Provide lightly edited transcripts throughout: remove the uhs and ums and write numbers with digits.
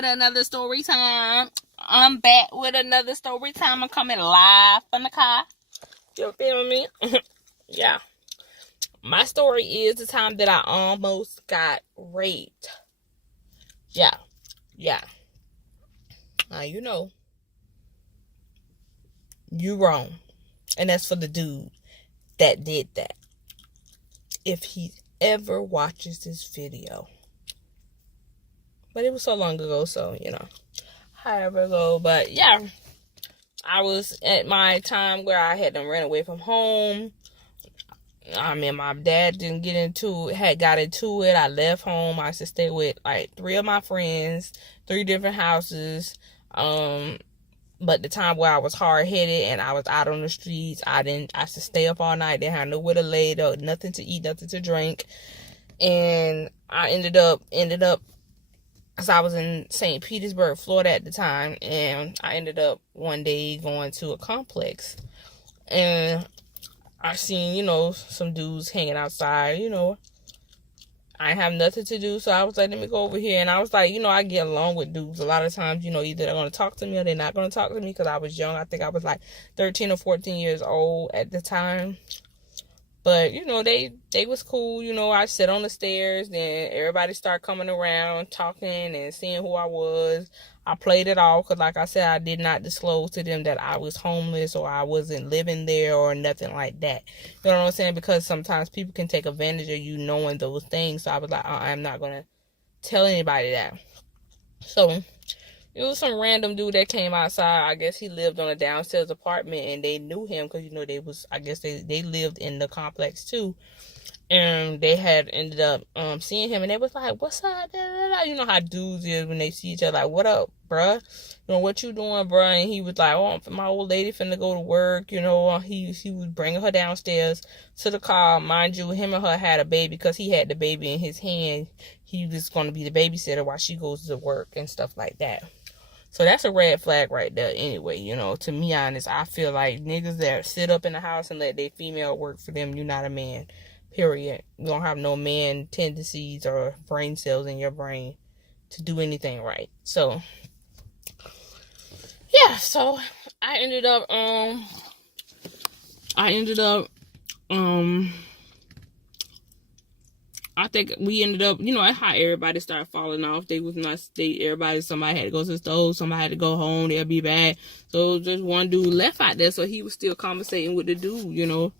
with another story time. I'm back with another story time. I'm coming live from the car. You feel me? Yeah. My story is the time that I almost got raped. Yeah. Now, you know, you wrong. And that's for the dude that did that. If he ever watches this video. But it was so long ago, so, you know, however ago. But, yeah, I was at my time where I had to run away from home. I mean, my dad got into it. I left home. I used to stay with, like, 3 of my friends, 3 different houses. But the time where I was hard-headed and I was out on the streets, I used to stay up all night. Didn't have nowhere to lay, though, nothing to eat, nothing to drink. And I ended up, because I was in St. Petersburg, Florida at the time, and I ended up one day going to a complex. And I seen, you know, some dudes hanging outside, you know. I didn't have nothing to do, so I was like, let me go over here. And I was like, you know, I get along with dudes. A lot of times, you know, either they're going to talk to me or they're not going to talk to me, because I was young. I think I was like 13 or 14 years old at the time. But, you know, they was cool. You know, I sit on the stairs. Then everybody started coming around, talking and seeing who I was. I played it off because, like I said, I did not disclose to them that I was homeless or I wasn't living there or nothing like that. You know what I'm saying? Because sometimes people can take advantage of you knowing those things. So I was like, I'm not going to tell anybody that. So it was some random dude that came outside. I guess he lived on a downstairs apartment, and they knew him because, you know, they lived in the complex too. And they had ended up seeing him, and they was like, what's up? You know how dudes is when they see each other, like, what up, bruh? You know, what you doing, bruh? And he was like, oh, my old lady finna go to work. You know, he was bringing her downstairs to the car. Mind you, him and her had a baby because he had the baby in his hand. He was going to be the babysitter while she goes to work and stuff like that. So that's a red flag right there anyway, you know. To be honest, I feel like niggas that sit up in the house and let their female work for them, you're not a man. Period. You don't have no man tendencies or brain cells in your brain to do anything right. So, yeah. So, I ended up, I think we ended up, you know, how everybody started falling off. Somebody had to go to the stove, somebody had to go home, they'll be back. So just one dude left out there, so he was still conversating with the dude, you know.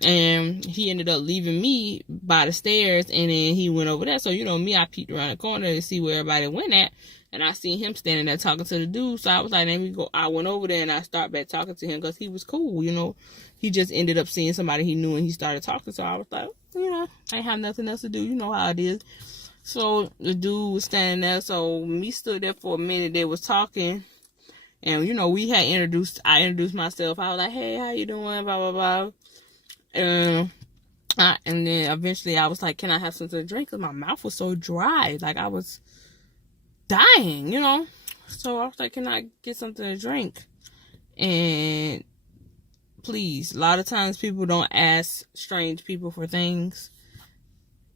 And he ended up leaving me by the stairs, and then he went over there. So, you know, me, I peeked around the corner to see where everybody went at, and I seen him standing there talking to the dude. So I was like, let me go. I went over there and I started back talking to him because he was cool, you know. He just ended up seeing somebody he knew and he started talking. So I was like, you know, I ain't have nothing else to do. You know how it is. So the dude was standing there. So me stood there for a minute. They was talking. And, you know, I introduced myself. I was like, hey, how you doing? Blah, blah, blah. And then eventually I was like, can I have something to drink? Because my mouth was so dry. Like, I was dying, you know. So I was like, can I get something to drink? And please, a lot of times people don't ask strange people for things.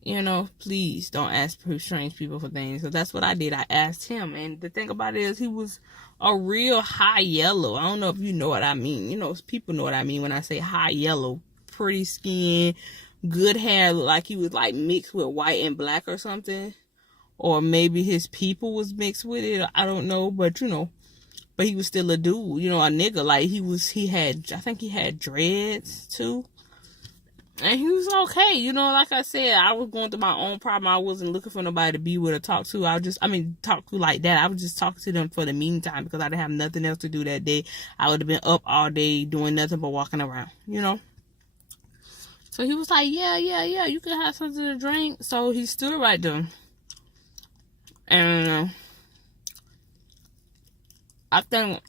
You know, please don't ask strange people for things. So that's what I did. I asked him. And the thing about it is, he was a real high yellow. I don't know if you know what I mean. You know, people know what I mean when I say high yellow. Pretty skin, good hair, looked like he was like mixed with white and black or something. Or maybe his people was mixed with it. I don't know. But, you know, but he was still a dude, you know, a nigga. Like, I think he had dreads too. And he was okay, you know, like I said, I was going through my own problem. I wasn't looking for nobody to be with or talk to. Talk to like that. I was just talking to them for the meantime because I didn't have nothing else to do that day. I would have been up all day doing nothing but walking around, you know. So he was like, yeah, you can have something to drink. So he stood right there. And I think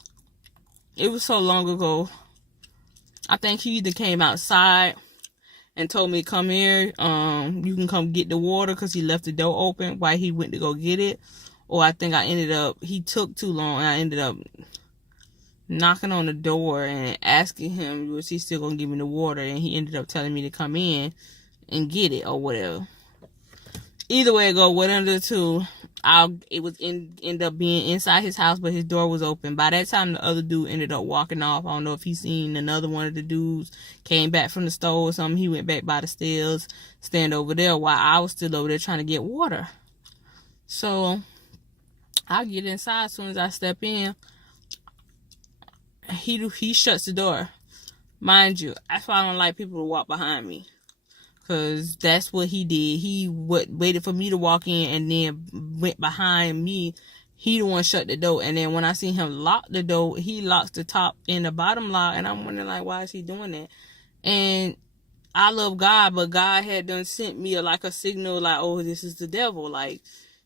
it was so long ago. I think he either came outside and told me, come here, you can come get the water, because he left the door open while he went to go get it. Or I think he took too long, and I ended up knocking on the door and asking him, was he still gonna give me the water? And he ended up telling me to come in and get it or whatever. Either way it go, one of the two, it was end up being inside his house, but his door was open. By that time, the other dude ended up walking off. I don't know if he seen another one of the dudes, came back from the store or something. He went back by the stairs, stand over there while I was still over there trying to get water. So I get inside. As soon as I step in, he shuts the door. Mind you, that's why I don't like people to walk behind me. Because that's what he did. He waited for me to walk in and then went behind me. He the one shut the door. And then when I see him lock the door, he locks the top and the bottom lock. And I'm wondering, like, why is he doing that? And I love God, but God had done sent me a signal, like, oh, this is the devil. Like,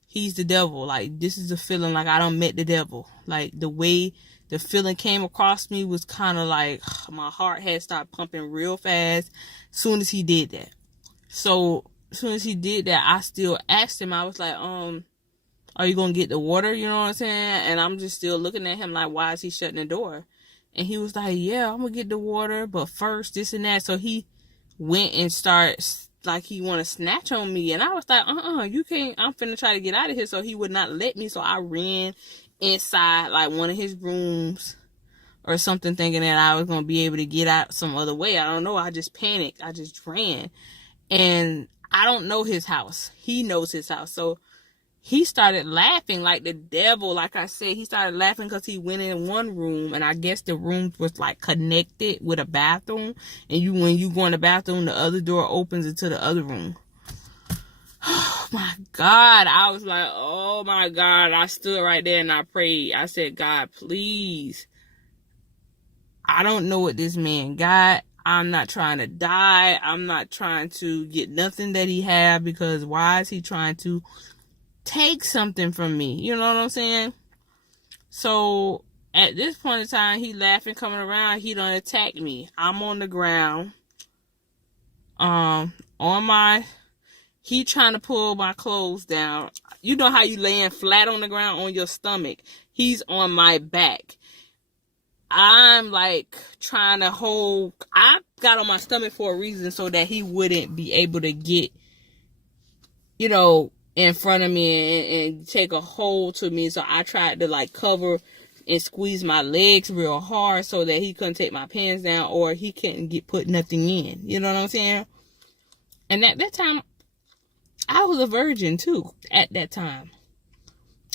he's the devil. Like, this is the feeling like I done met the devil. Like, the way the feeling came across me was kind of like my heart had started pumping real fast as soon as he did that. So as soon as he did that, I still asked him. I was like, are you gonna get the water? You know what I'm saying? And I'm just still looking at him like, why is he shutting the door? And he was like, yeah, I'm gonna get the water, but first this and that. So he went and started like he want to snatch on me, and I was like, you can't. I'm finna try to get out of here. So he would not let me. So I ran inside like one of his rooms or something, thinking that I was gonna be able to get out some other way. I don't know. I just panicked. I just ran. And I don't know his house. He knows his house. So he started laughing like the devil. Like I said, he started laughing because he went in one room, and I guess the room was like connected with a bathroom. And when you go in the bathroom, the other door opens into the other room. Oh my God. I was like, oh my God. I stood right there and I prayed. I said, God, please. I don't know what this man got. I'm not trying to die. I'm not trying to get nothing that he have, because why is he trying to take something from me? You know what I'm saying? So at this point in time, he laughing, coming around. He done attacked me. I'm on the ground. He trying to pull my clothes down. You know how you laying flat on the ground on your stomach? He's on my back. I'm like trying to hold. I got on my stomach for a reason, so that he wouldn't be able to get, in front of me and take a hold to me. So I tried to like cover and squeeze my legs real hard so that he couldn't take my pants down, or he couldn't put nothing in. You know what I'm saying? And at that time, I was a virgin too. At that time,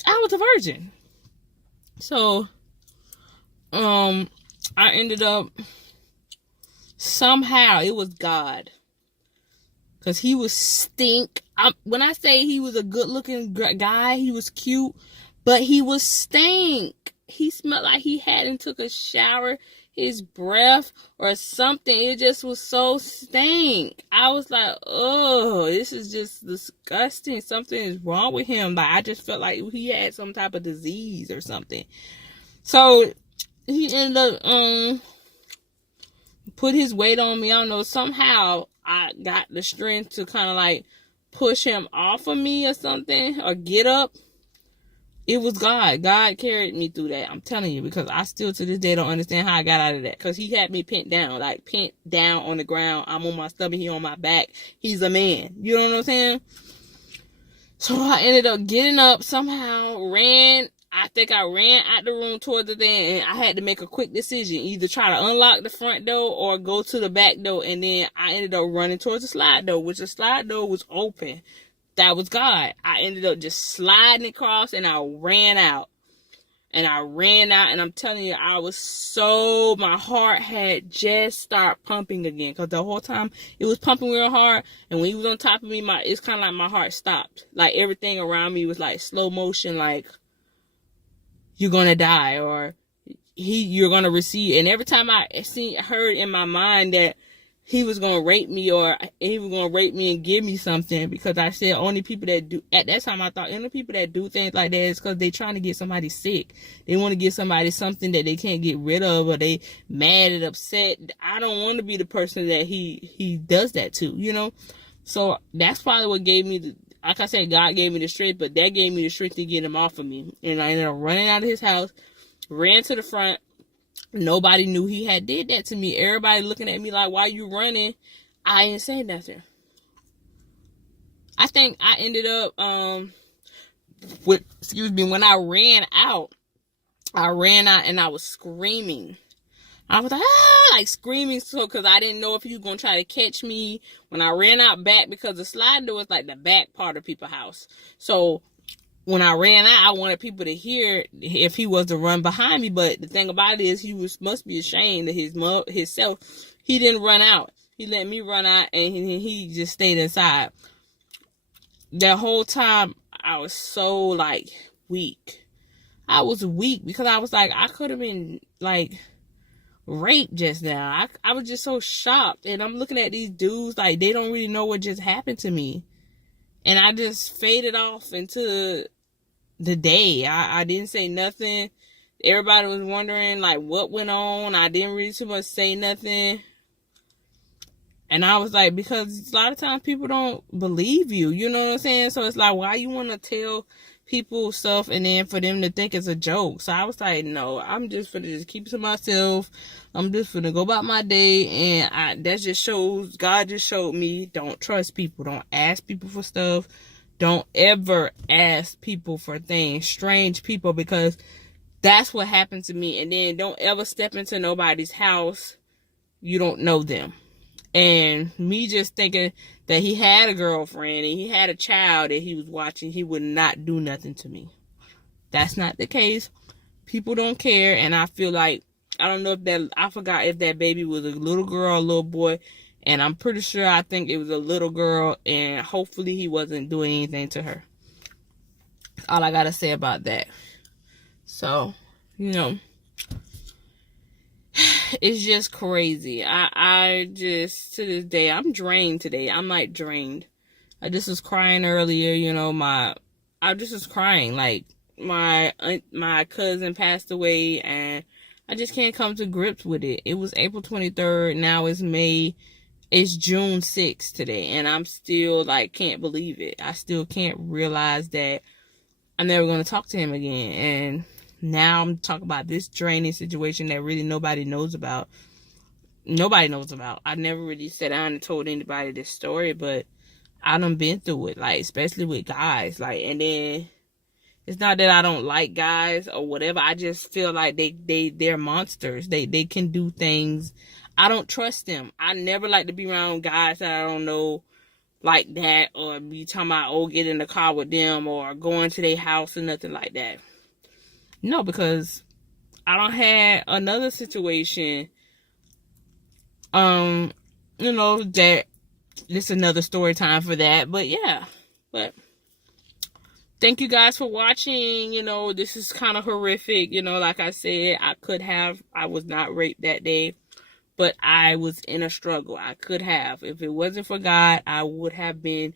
I was a virgin. So I ended up, somehow, it was God. Because he was stink. When I say he was a good looking guy, he was cute, but he was stink. He smelled like he hadn't took a shower, his breath or something. It just was so stink. I was like, oh, this is just disgusting. Something is wrong with him. Like, I just felt like he had some type of disease or something. So he ended up put his weight on me. I don't know, somehow I got the strength to kind of like push him off of me or something, or get up. It was God. God carried me through that. I'm telling you, because I still to this day don't understand how I got out of that. Because he had me pent down on the ground. I'm on my stomach, he on my back. He's a man. You know what I'm saying? So I ended up getting up somehow, I think I ran out the room towards the thing, and I had to make a quick decision. Either try to unlock the front door or go to the back door. And then I ended up running towards the slide door, which the slide door was open. That was God. I ended up just sliding across, and I ran out. And I'm telling you, my heart had just started pumping again. Because the whole time it was pumping real hard. And when he was on top of me, it's kind of like my heart stopped. Like everything around me was like slow motion, like, you're gonna die, or you're gonna receive. And every time I heard in my mind that he was gonna rape me, or he was gonna rape me and give me something, because I said only people that do, at that time I thought only people that do things like that is because they trying to get somebody sick. They want to give somebody something that they can't get rid of, or they mad and upset. I don't want to be the person that he does that to, So that's probably what gave me like I said, God gave me the strength, but that gave me the strength to get him off of me. And I ended up running out of his house, ran to the front. Nobody knew he had did that to me. Everybody looking at me like, why you running? I ain't say nothing. I think I ended up when I ran out and I was screaming. I was like, like screaming, so because I didn't know if he was going to try to catch me. When I ran out back, because the slide door is like the back part of people's house. So when I ran out, I wanted people to hear if he was to run behind me. But the thing about it is, he must be ashamed of himself. He didn't run out. He let me run out, and he just stayed inside. That whole time, I was so, like, weak. I was weak because I was like, I could have been, like, raped just now. I was just so shocked. And I'm looking at these dudes like they don't really know what just happened to me. And I just faded off into the day. I didn't say nothing. Everybody was wondering like what went on. I didn't really too much say nothing. And I was like, because a lot of times people don't believe you. You know what I'm saying? So it's like, why you want to tell people stuff and then for them to think it's a joke? So I was like, no, I'm just going to just keep it to myself. I'm just going to go about my day. And that just shows, God just showed me, don't trust people. Don't ask people for stuff. Don't ever ask people for things, strange people, because that's what happened to me. And then don't ever step into nobody's house. You don't know them. And me just thinking that he had a girlfriend and he had a child that he was watching, he would not do nothing to me. That's not the case. People don't care. And I feel like, I forgot if that baby was a little girl or a little boy. And I'm pretty sure I think it was a little girl. And hopefully he wasn't doing anything to her. That's all I got to say about that. So, it's just crazy. I just, to this day, I'm drained today. I'm like drained. I just was crying earlier, I just was crying. Like, my cousin passed away and I just can't come to grips with it. It was April 23rd. Now it's May. It's June 6th today. And I'm still like, can't believe it. I still can't realize that I'm never going to talk to him again. And now I'm talking about this draining situation that really nobody knows about. Nobody knows about. I never really sat down and told anybody this story, but I done been through it, like, especially with guys. Like, and then it's not that I don't like guys or whatever. I just feel like they're monsters. They can do things. I don't trust them. I never like to be around guys that I don't know like that, or be talking about, get in the car with them or going to their house or nothing like that. No, because I don't have another situation, that it's another story time for that. But yeah, thank you guys for watching. This is kind of horrific. Like I said, I was not raped that day, but I was in a struggle. I could have. If it wasn't for God, I would have been,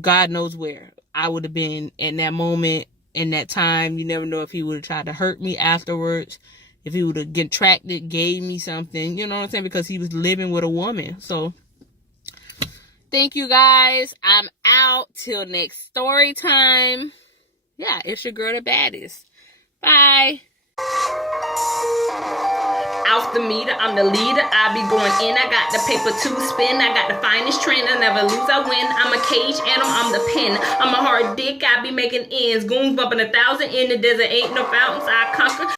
God knows where. I would have been in that moment. In that time, you never know if he would have tried to hurt me afterwards, if he would have contracted, gave me something, you know what I'm saying, because he was living with a woman. So, thank you guys. I'm out till next story time. Yeah, it's your girl, the baddest. Bye. Out the meter, I'm the leader, I be going in, I got the paper to spin, I got the finest trend, I never lose, I win, I'm a cage animal, I'm the pen, I'm a hard dick, I be making ends, goons bumping 1,000 in the desert, ain't no fountains, I conquer.